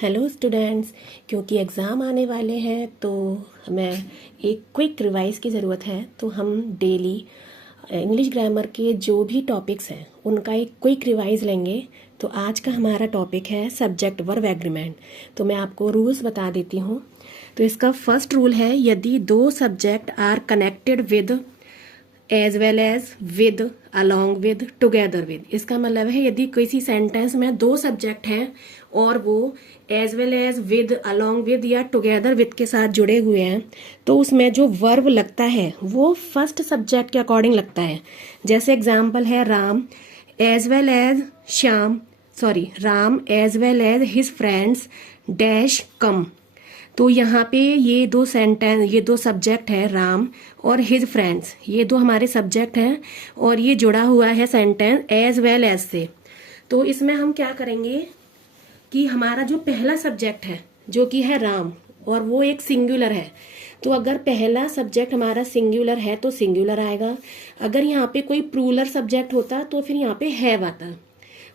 Hello students. क्योंकि exam आने वाले हैं तो हमें एक क्विक रिवाइज की ज़रूरत है। तो हम डेली इंग्लिश ग्रामर के जो भी टॉपिक्स हैं उनका एक क्विक रिवाइज लेंगे। तो आज का हमारा टॉपिक है सब्जेक्ट वर्ब एग्रीमेंट। तो मैं आपको रूल्स बता देती हूँ। तो इसका फर्स्ट रूल है, यदि दो subject are connected with as well as with along with together with, इसका मतलब है यदि किसी सेंटेंस में दो सब्जेक्ट हैं और वो as well as with along with या टुगेदर विद के साथ जुड़े हुए हैं तो उसमें जो वर्ब लगता है वो फर्स्ट सब्जेक्ट के अकॉर्डिंग लगता है। जैसे एग्जाम्पल है Ram as well as Ram as well as his friends dash come. तो यहाँ पे ये दो सब्जेक्ट है राम और हिज फ्रेंड्स, ये दो हमारे सब्जेक्ट हैं और ये जुड़ा हुआ है सेंटेंस एज वेल एज से। तो इसमें हम क्या करेंगे कि हमारा जो पहला सब्जेक्ट है जो कि है राम और वो एक सिंगुलर है, तो अगर पहला सब्जेक्ट हमारा सिंगुलर है तो सिंगुलर आएगा। अगर यहाँ पे कोई प्लूरल सब्जेक्ट होता तो फिर यहाँ पे हैव आता।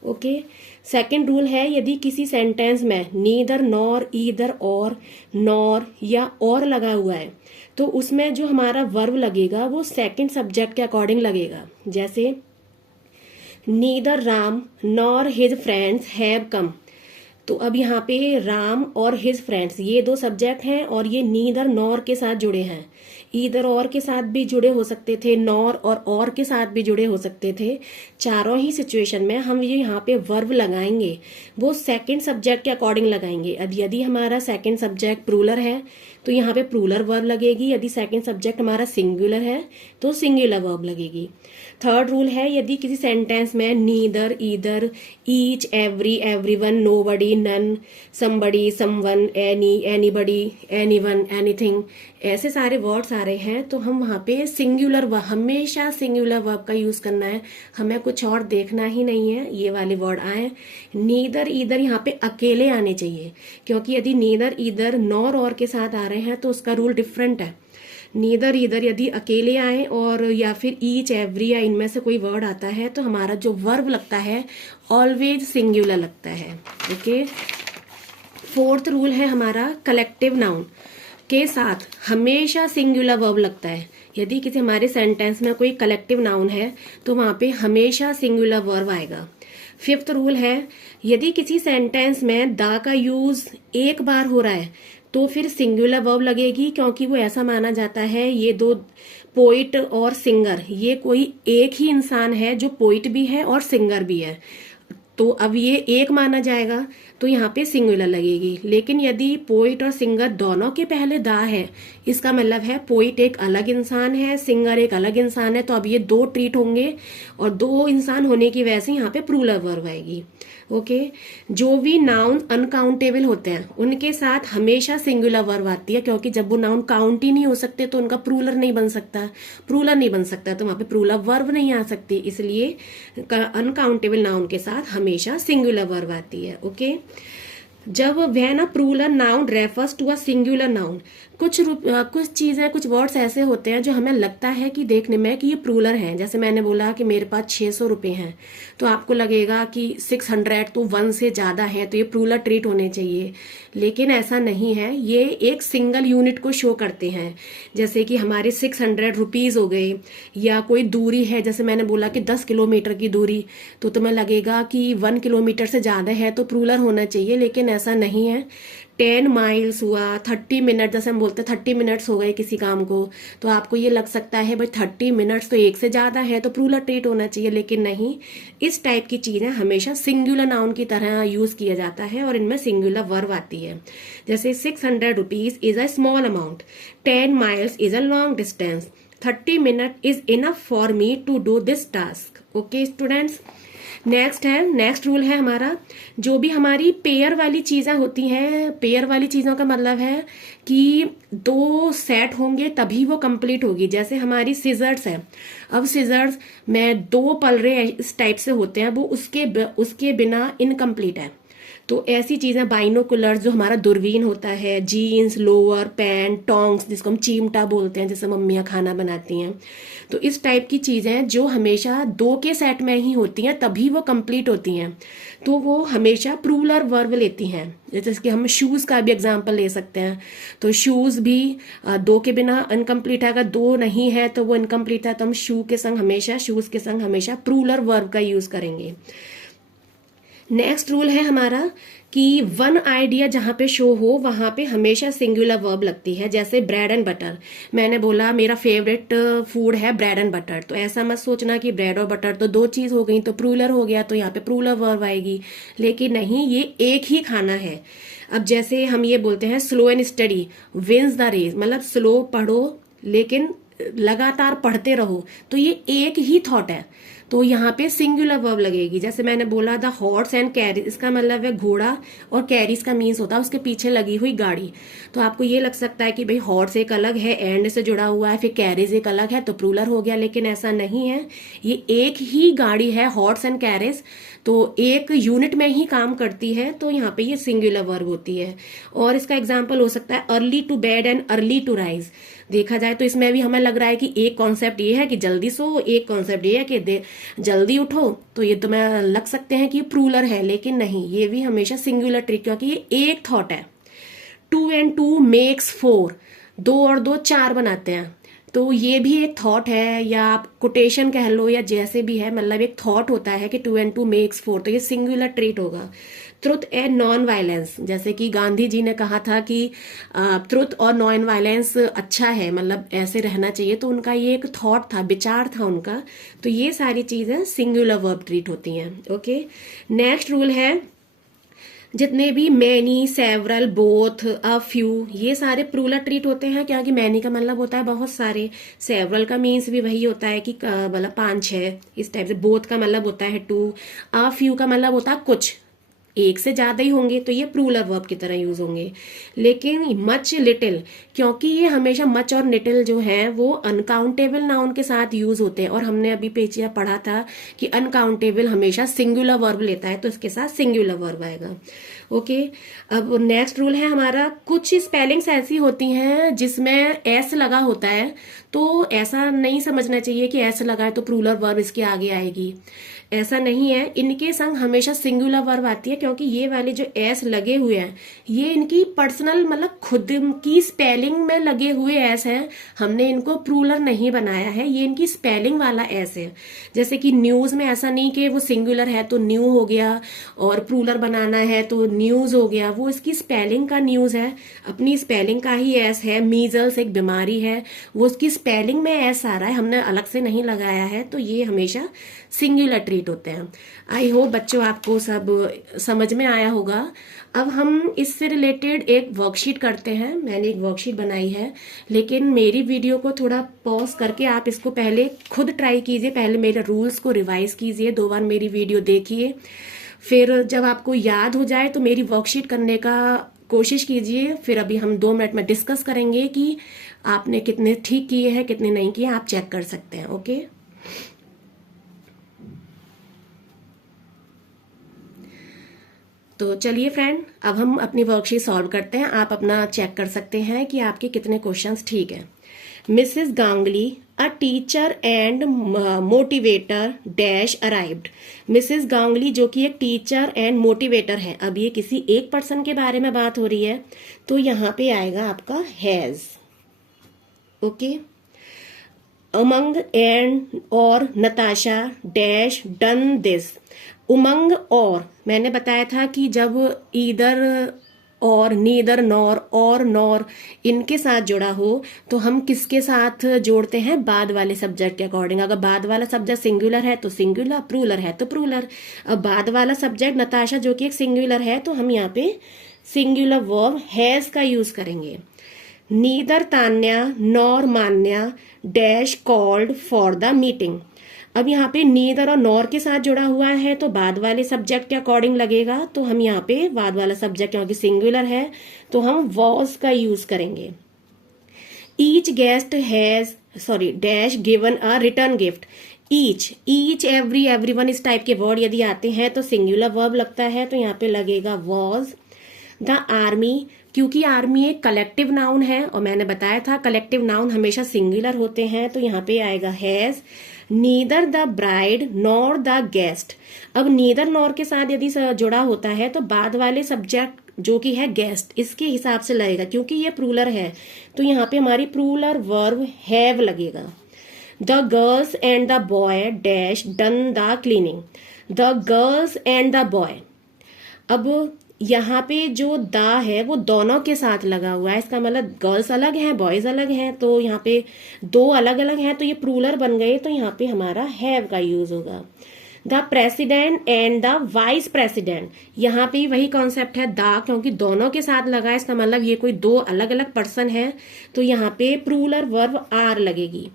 ओके। सेकंड रूल है, यदि किसी सेंटेंस में नीदर नॉर ईदर और नॉर या और लगा हुआ है तो उसमें जो हमारा वर्ब लगेगा वो सेकंड सब्जेक्ट के अकॉर्डिंग लगेगा। जैसे neither Ram nor his friends have come. तो अब यहाँ पे राम और हिज फ्रेंड्स ये दो सब्जेक्ट हैं और ये नीदर नॉर के साथ जुड़े हैं। ईदर और के साथ भी जुड़े हो सकते थे, नॉर और के साथ भी जुड़े हो सकते थे। चारों ही सिचुएशन में हम ये यहाँ पे वर्ब लगाएंगे वो सेकंड सब्जेक्ट के अकॉर्डिंग लगाएंगे। अब यदि हमारा सेकंड सब्जेक्ट प्लूरल है तो यहाँ पे प्लूरल वर्ब लगेगी। यदि सेकंड सब्जेक्ट हमारा सिंगुलर है तो सिंगुलर वर्ब लगेगी। थर्ड रूल है, यदि किसी सेंटेंस में neither either each every everyone nobody none somebody someone any anybody anyone anything ऐसे सारे वर्ड्स आ रहे हैं तो हम वहाँ पे सिंगुलर वर्ब, हमेशा सिंगुलर वर्ब का यूज करना है। हमें कुछ और देखना ही नहीं है। ये वाले वर्ड आए नीदर ईदर यहाँ पे अकेले आने चाहिए, क्योंकि यदि नीदर ईदर नॉर और के साथ आ रहे हैं तो उसका रूल डिफरेंट है। नीदर ईदर यदि अकेले आए और या फिर ईच एवरी या इनमें से कोई वर्ड आता है तो हमारा जो वर्ब लगता है ऑलवेज सिंगुलर लगता है। ओके। फोर्थ रूल है हमारा, कलेक्टिव नाउन के साथ हमेशा सिंगुलर वर्ब लगता है। यदि किसी हमारे सेंटेंस में कोई कलेक्टिव नाउन है तो वहां पे हमेशा सिंगुलर वर्ब आएगा। फिफ्थ रूल है, यदि किसी सेंटेंस में द का यूज एक बार हो रहा है तो फिर सिंगुलर वर्ब लगेगी, क्योंकि वो ऐसा माना जाता है ये दो पोइट और सिंगर ये कोई एक ही इंसान है जो पोइट भी है और सिंगर भी है। तो अब ये एक माना जाएगा तो यहाँ पे सिंगुलर लगेगी। लेकिन यदि पोइट और सिंगर दोनों के पहले दा है, इसका मतलब है पोइट एक अलग इंसान है, सिंगर एक अलग इंसान है, तो अब ये दो ट्रीट होंगे और दो इंसान होने की वजह से यहाँ पे प्लूरल वर्ब आएगी। ओके। जो भी नाउन अनकाउंटेबल होते हैं उनके साथ हमेशा सिंगुलर वर्ब आती है, क्योंकि जब वो नाउन काउंट ही नहीं हो सकते तो उनका प्लूरल नहीं बन सकता। तो वहां पे प्लूरल वर्ब नहीं आ सकती, इसलिए अनकाउंटेबल नाउन के साथ हमेशा सिंगुलर वर्ब आती है। ओके। जब when a plural noun refers to a singular noun, कुछ चीजें कुछ वर्ड्स ऐसे होते हैं जो हमें लगता है कि देखने में कि ये प्लूरल हैं। जैसे मैंने बोला कि मेरे पास 600 रुपए हैं तो आपको लगेगा कि 600 तो 1 से ज्यादा है तो ये प्लूरल ट्रीट होने चाहिए, लेकिन ऐसा नहीं है। ये एक सिंगल यूनिट को शो करते हैं। जैसे कि हमारे 600 रुपीज हो गए, या कोई दूरी है जैसे मैंने बोला कि 10 किलोमीटर की दूरी, तो तुम्हें लगेगा कि 1 किलोमीटर से ज्यादा है तो प्लूरल होना चाहिए, लेकिन ऐसा नहीं है। 10 माइल्स हुआ, 30 मिनट जैसे हम बोलते हैं 30 मिनट्स हो गए किसी काम को, तो आपको ये लग सकता है भाई 30 मिनट्स तो एक से ज्यादा है तो प्लूरल ट्रीट होना चाहिए, लेकिन नहीं। इस टाइप की चीजें हमेशा सिंगुलर नाउन की तरह यूज किया जाता है और इनमें सिंगुलर वर्ब आती है। जैसे 600 rupees is a small amount, 10 miles is a long distance, 30 minute is enough for me to do this task. Okay students. Next rule है हमारा, जो भी हमारी पेयर वाली चीजें होती हैं, पेयर वाली चीजों का मतलब है कि दो सेट होंगे तभी वो कंप्लीट होगी। जैसे हमारी सीजर्स है, अब सीजर्स में दो पलरे इस टाइप से होते हैं, वो उसके बिना इनकम्प्लीट है। तो ऐसी चीजें, बाइनोकुलर्स जो हमारा दूरबीन होता है, जीन्स, लोअर पैंट, टोंग्स जिसको हम चिमटा बोलते हैं, जैसे मम्मियाँ खाना बनाती हैं, तो इस टाइप की चीजें जो हमेशा दो के सेट में ही होती हैं तभी वो कंप्लीट होती हैं, तो वो हमेशा प्लूरल वर्ब लेती हैं। जैसे कि हम शूज का भी एग्जांपल ले सकते हैं, तो शूज भी दो के बिना इनकम्प्लीट है, अगर दो नहीं है तो वो इनकम्प्लीट है, तो हम शूज के संग हमेशा प्लूरल वर्ब का यूज करेंगे। नेक्स्ट रूल है हमारा कि वन आइडिया जहां पे शो हो वहां पे हमेशा सिंगुलर वर्ब लगती है। जैसे ब्रेड एंड बटर, मैंने बोला मेरा फेवरेट फूड है ब्रेड एंड बटर, तो ऐसा मत सोचना कि ब्रेड और बटर तो दो चीज हो गई तो प्लूरल हो गया, तो यहाँ पे प्लूरल वर्ब आएगी, लेकिन नहीं, ये एक ही खाना है। अब जैसे हम ये बोलते हैं slow and steady wins the race, मतलब स्लो पढ़ो लेकिन लगातार पढ़ते रहो, तो ये एक ही थॉट है, तो यहाँ पे सिंगुलर वर्ब लगेगी। जैसे मैंने बोला द हॉर्स एंड कैरीज, इसका मतलब है घोड़ा, और कैरीज का मीन्स होता है उसके पीछे लगी हुई गाड़ी। तो आपको ये लग सकता है कि भाई हॉर्स एक अलग है, एंड से जुड़ा हुआ है, फिर कैरीज एक अलग है तो प्लूरल हो गया, लेकिन ऐसा नहीं है, ये एक ही गाड़ी है हॉर्स एंड कैरीज, तो एक यूनिट में ही काम करती है, तो यहाँ पे ये सिंगुलर वर्ब होती है। और इसका एग्जाम्पल हो सकता है early to bed and early to rise. देखा जाए तो इसमें भी हमें लग रहा है कि एक कॉन्सेप्ट ये है कि जल्दी सो, एक कॉन्सेप्ट ये है कि जल्दी उठो, तो ये तो मैं लग सकते हैं कि प्लूरल है, लेकिन नहीं, ये भी हमेशा सिंगुलर ट्रिक, क्योंकि ये एक थॉट है। 2 and 2 makes 4, 2 और 2 4 बनाते हैं, तो ये भी एक थॉट है, या आप कोटेशन कह लो या जैसे भी है, मतलब एक थॉट होता है कि 2 and 2 makes 4, तो ये सिंगुलर ट्रेट होगा। ट्रुथ एंड नॉन वायलेंस, जैसे कि गांधी जी ने कहा था कि ट्रुथ और नॉन वायलेंस अच्छा है, मतलब ऐसे रहना चाहिए, तो उनका ये एक थॉट था, विचार था उनका, तो ये सारी चीजें सिंगुलर वर्ब ट्रीट होती हैं। ओके, नेक्स्ट रूल है जितने भी many, several, both, a few, ये सारे प्लूरल ट्रीट होते हैं, क्योंकि मैनी का मतलब होता है बहुत सारे, सेवरल का मीन्स भी वही होता है कि मतलब 5-6 इस टाइप से, बोथ का मतलब होता है 2, अ फ्यू का मतलब होता है कुछ, एक से ज्यादा ही होंगे तो ये प्लूरल वर्ब की तरह यूज होंगे। लेकिन मच, लिटिल, क्योंकि ये हमेशा मच और लिटिल जो है वो अनकाउंटेबल नाउन के साथ यूज होते हैं, और हमने अभी पेचिया पढ़ा था कि अनकाउंटेबल हमेशा सिंगुलर वर्ब लेता है, तो इसके साथ सिंगुलर वर्ब आएगा। ओके, अब नेक्स्ट रूल है हमारा, कुछ स्पेलिंग्स ऐसी होती हैं जिसमें एस लगा होता है, तो ऐसा नहीं समझना चाहिए कि एस लगा है तो प्लूरल वर्ब इसके आगे आएगी, ऐसा नहीं है। इनके संग हमेशा सिंगुलर वर्ब आती है, क्योंकि ये वाले जो एस लगे हुए हैं ये इनकी पर्सनल, मतलब खुद की स्पेलिंग में लगे हुए एस हैं, हमने इनको प्लूरल नहीं बनाया है, ये इनकी स्पेलिंग वाला एस है। जैसे कि न्यूज में ऐसा नहीं कि वो सिंगुलर है तो न्यू हो गया, और प्लूरल बनाना है तो न्यूज हो गया, वो इसकी स्पेलिंग का न्यूज है, अपनी स्पेलिंग का ही एस है। मीजल्स एक बीमारी है, वो उसकी स्पेलिंग में एस आ रहा है, हमने अलग से नहीं लगाया है, तो ये हमेशा सिंगुलर ट्रीट होते हैं। आई होप बच्चों आपको सब समझ में आया होगा। अब हम इससे रिलेटेड एक वर्कशीट करते हैं, मैंने एक वर्कशीट बनाई है, लेकिन मेरी वीडियो को थोड़ा पॉज करके आप इसको पहले खुद ट्राई कीजिए, पहले मेरे रूल्स को रिवाइज कीजिए, 2 बार मेरी वीडियो देखिए, फिर जब आपको याद हो जाए तो मेरी वर्कशीट करने का कोशिश कीजिए, फिर अभी हम 2 मिनट में डिस्कस करेंगे कि आपने कितने ठीक किए हैं कितने नहीं किए, आप चेक कर सकते हैं। ओके, तो चलिए फ्रेंड, अब हम अपनी वर्कशीट सॉल्व करते हैं, आप अपना चेक कर सकते हैं कि आपके कितने क्वेश्चंस ठीक हैं। Mrs Ganguly, a teacher and motivator dash arrived. Mrs Ganguly जो कि एक टीचर एंड मोटिवेटर है, अब ये किसी एक पर्सन के बारे में बात हो रही है, तो यहाँ पे आएगा आपका हैज। ओके, उमंग एंड और नताशा डैश डन दिस। उमंग और मैंने बताया था कि जब ईदर और, नीदर, नॉर और नॉर इनके साथ जुड़ा हो तो हम किसके साथ जोड़ते हैं, बाद वाले सब्जेक्ट के अकॉर्डिंग। अगर बाद वाला सब्जेक्ट सिंगुलर है तो सिंगुलर, प्लूरल है तो प्लूरल। अब बाद वाला सब्जेक्ट नताशा जो कि एक सिंगुलर है, तो हम यहाँ पे सिंगुलर वर्ब हैज का यूज करेंगे। Neither Tanya nor Manya dash called for the meeting. अब यहाँ पे नीदर और नॉर के साथ जुड़ा हुआ है तो बाद वाले सब्जेक्ट के अकॉर्डिंग लगेगा, तो हम यहाँ पे बाद वाला सब्जेक्ट क्योंकि सिंगुलर है तो हम वॉज का यूज करेंगे। Each guest has dash given a return gift. Each every everyone इस टाइप के वर्ड यदि आते हैं तो सिंगुलर वर्ब लगता है, तो यहाँ पे लगेगा वॉज। द आर्मी, क्योंकि आर्मी एक कलेक्टिव नाउन है और मैंने बताया था कलेक्टिव नाउन हमेशा सिंगुलर होते हैं, तो यहाँ पे आएगा has. Neither the bride nor the guest, अब नीदर नॉर के साथ यदि जुड़ा होता है तो बाद वाले सब्जेक्ट जो कि है गेस्ट, इसके हिसाब से लगेगा, क्योंकि ये प्रूलर है तो यहाँ पे हमारी प्रूलर वर्ब हैव लगेगा। The girls and the boy dash done the cleaning, the girls and the boy, अब यहाँ पे जो द है वो दोनों के साथ लगा हुआ है, इसका मतलब गर्ल्स अलग हैं बॉयज अलग हैं, तो यहाँ पे दो अलग अलग हैं तो ये प्रूलर बन गए, तो यहाँ पे हमारा हैव का यूज होगा। The president and the vice president, यहाँ पे वही कॉन्सेप्ट है द, क्योंकि दोनों के साथ लगा है, इसका मतलब ये कोई दो अलग अलग पर्सन है, तो यहाँ पे प्रूलर वर्ब आर लगेगी।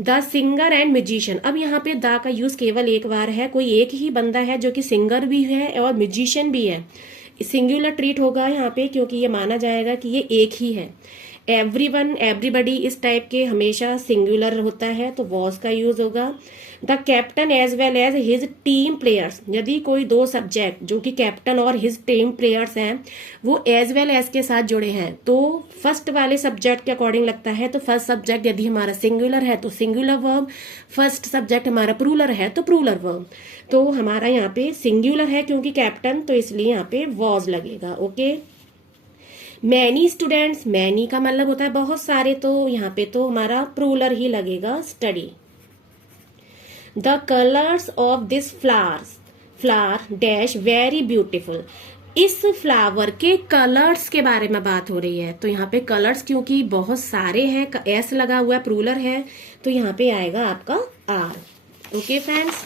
द सिंगर एंड म्यूजिशियन, अब यहाँ पे द का यूज केवल एक बार है, कोई एक ही बंदा है जो कि सिंगर भी है और म्यूजिशियन भी है, सिंगुलर ट्रीट होगा यहाँ पे, क्योंकि ये माना जाएगा कि ये एक ही है। एवरीवन एवरीबडी इस टाइप के हमेशा सिंगुलर होता है, तो वॉज का यूज होगा। The captain as well as his team players, यदि कोई दो सब्जेक्ट जो कि कैप्टन और हिज टीम प्लेयर्स हैं वो एज वेल एज के साथ जुड़े हैं, तो फर्स्ट वाले सब्जेक्ट के अकॉर्डिंग लगता है, तो फर्स्ट सब्जेक्ट यदि हमारा सिंगुलर है तो सिंगुलर वर्ब, फर्स्ट सब्जेक्ट हमारा प्रूलर है तो प्रूलर वर्ब, तो हमारा यहाँ पे सिंगुलर है क्योंकि कैप्टन, तो इसलिए यहाँ पे वॉज लगेगा। ओके। मैनी स्टूडेंट्स, मैनी का मतलब होता है बहुत सारे, तो यहाँ पे तो हमारा प्रूलर ही लगेगा study. The colours of this flower dash very beautiful, इस फ्लावर के कलर्स के बारे में बात हो रही है, तो यहाँ पे कलर्स क्योंकि बहुत सारे हैं, एस लगा हुआ है, प्रूलर है, तो यहाँ पे आएगा आपका R. Okay friends.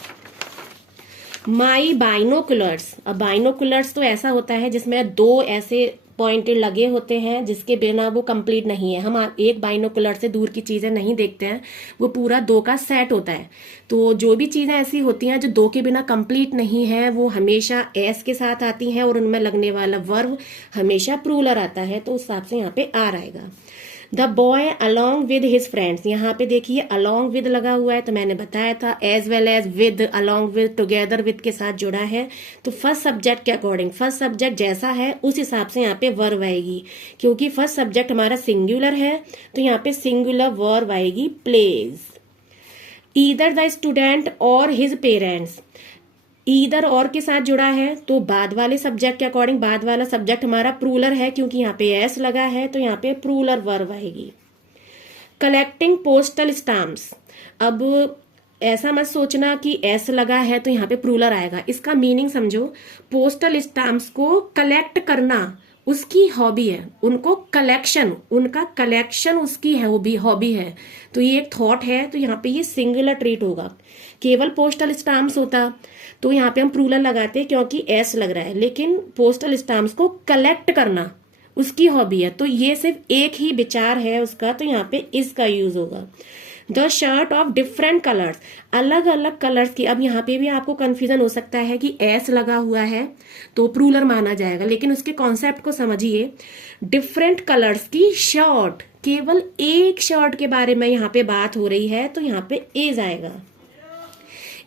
My binoculars, अब बाइनोकुलर्स तो ऐसा होता है जिसमें दो ऐसे पॉइंट लगे होते हैं जिसके बिना वो कंप्लीट नहीं है, हम एक बाइनोकुलर से दूर की चीजें नहीं देखते हैं, वो पूरा दो का सेट होता है, तो जो भी चीजें ऐसी होती हैं जो दो के बिना कंप्लीट नहीं है वो हमेशा एस के साथ आती हैं और उनमें लगने वाला वर्ब हमेशा प्रूलर आता है, तो उस हिसाब से यहाँ पे आर आएगा। The boy along with his friends, यहाँ पे देखिए अलॉन्ग विद लगा हुआ है, तो मैंने बताया था as well as with, along with, together with के साथ जुड़ा है, तो फर्स्ट सब्जेक्ट के अकॉर्डिंग फर्स्ट सब्जेक्ट जैसा है उस हिसाब से यहाँ पे वर्ब आएगी, क्योंकि फर्स्ट सब्जेक्ट हमारा सिंगुलर है तो यहाँ पे सिंगुलर वर्ब आएगी प्लेज। ईदर द स्टूडेंट और हिज पेरेंट्स, ईदर और के साथ जुड़ा है तो बाद वाले सब्जेक्ट के अकॉर्डिंग बाद वाला सब्जेक्ट हमारा प्रूलर है, क्योंकि यहाँ पे एस लगा है तो यहाँ पे प्रूलर वर्ब आएगी। कलेक्टिंग पोस्टल स्टाम्प्स, अब ऐसा मत सोचना कि एस लगा है तो यहाँ पे प्रूलर आएगा, इसका मीनिंग समझो, पोस्टल स्टाम्प्स को कलेक्ट करना उसकी हॉबी है, उनको कलेक्शन, उनका कलेक्शन उसकी हॉबी है, तो ये एक थॉट है, तो यहाँ पे ये सिंगुलर ट्रीट होगा। केवल पोस्टल स्टाम्प्स होता तो यहाँ पे हम प्रूलर लगाते क्योंकि एस लग रहा है, लेकिन पोस्टल स्टाम्प्स को कलेक्ट करना उसकी हॉबी है, तो ये सिर्फ एक ही विचार है उसका, तो यहाँ पे इसका यूज होगा। The shirt of different colours, अलग अलग कलर्स की, अब यहाँ पे भी आपको कंफ्यूजन हो सकता है कि एस लगा हुआ है तो प्रूलर माना जाएगा, लेकिन उसके कॉन्सेप्ट को समझिए। डिफरेंट कलर्स की शर्ट, केवल एक शर्ट के बारे में यहाँ पे बात हो रही है, तो यहाँ पे एज आएगा।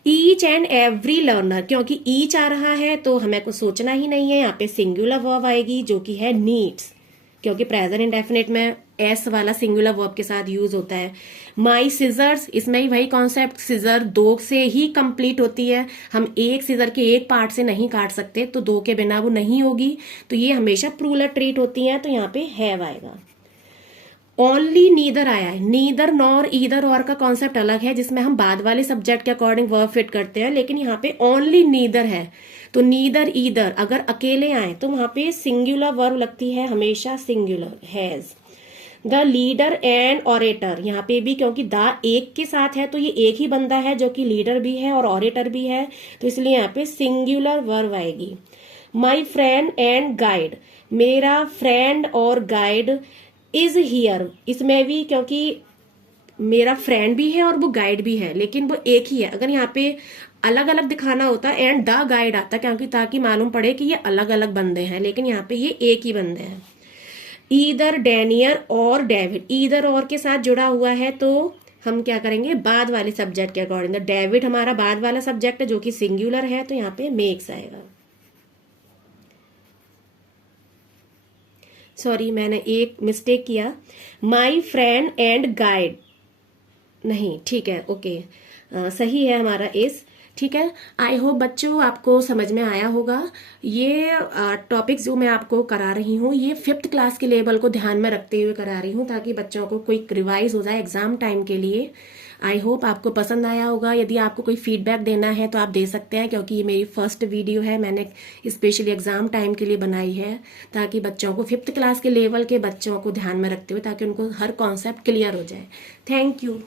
ईच एंड एवरी लर्नर, क्योंकि ईच आ रहा है तो हमें कुछ सोचना ही नहीं है, यहाँ पे सिंगुलर वर्ब आएगी जो कि है नीड्स, क्योंकि प्रेजेंट इंडेफिनिट में एस वाला सिंगुलर वर्ब के साथ यूज होता है। माई सिजर्स, इसमें ही वही कॉन्सेप्ट, सिजर दो से ही कंप्लीट होती है, हम एक सिजर के एक पार्ट से नहीं काट सकते, तो दो के बिना वो नहीं होगी, तो ये हमेशा प्रूलर ट्रीट होती है, तो यहाँ पे हैव आएगा। ओनली नीदर आया है, नीदर नॉर ईदर और का कॉन्सेप्ट अलग है जिसमें हम बाद वाले सब्जेक्ट के अकॉर्डिंग वर्ब फिट करते हैं, लेकिन यहाँ पे ओनली नीदर है, तो नीदर ईदर अगर अकेले आए तो वहां पे सिंगुलर वर्ब लगती है हमेशा singular, has. The leader and orator, यहाँ पे भी क्योंकि द एक के साथ है तो ये एक ही बंदा है जो कि लीडर भी है और ऑरेटर भी है, तो इसलिए यहाँ पे सिंगुलर वर्ब आएगी। माई फ्रेंड एंड गाइड, मेरा फ्रेंड और गाइड इज हियर, इसमें भी क्योंकि मेरा फ्रेंड भी है और वो गाइड भी है, लेकिन वो एक ही है, अगर यहाँ पे अलग अलग दिखाना होता एंड द गाइड आता, क्योंकि ताकि मालूम पड़े कि ये अलग अलग बंदे हैं, लेकिन यहाँ पे ये एक ही बंदे हैं। ईदर डैनियल और डेविड, ईदर और के साथ जुड़ा हुआ है तो हम क्या करेंगे, बाद वाले सब्जेक्ट के अकॉर्डिंग। डेविड हमारा बाद वाला सब्जेक्ट है जो कि सिंगुलर है, तो यहाँ पे मेक्स आएगा। सॉरी, मैंने एक मिस्टेक किया, माई फ्रेंड एंड गाइड नहीं, ठीक है, ओके, सही है हमारा इस। ठीक है, आई होप बच्चों आपको समझ में आया होगा। ये टॉपिक्स जो मैं आपको करा रही हूँ, ये 5th क्लास के लेवल को ध्यान में रखते हुए करा रही हूँ, ताकि बच्चों को कोई रिवाइज हो जाए एग्जाम टाइम के लिए। आई होप आपको पसंद आया होगा। यदि आपको कोई फीडबैक देना है तो आप दे सकते हैं, क्योंकि ये मेरी फर्स्ट वीडियो है, मैंने स्पेशली एग्जाम टाइम के लिए बनाई है, ताकि बच्चों को 5th क्लास के लेवल के बच्चों को ध्यान में रखते हुए, ताकि उनको हर कॉन्सेप्ट क्लियर हो जाए। Thank you.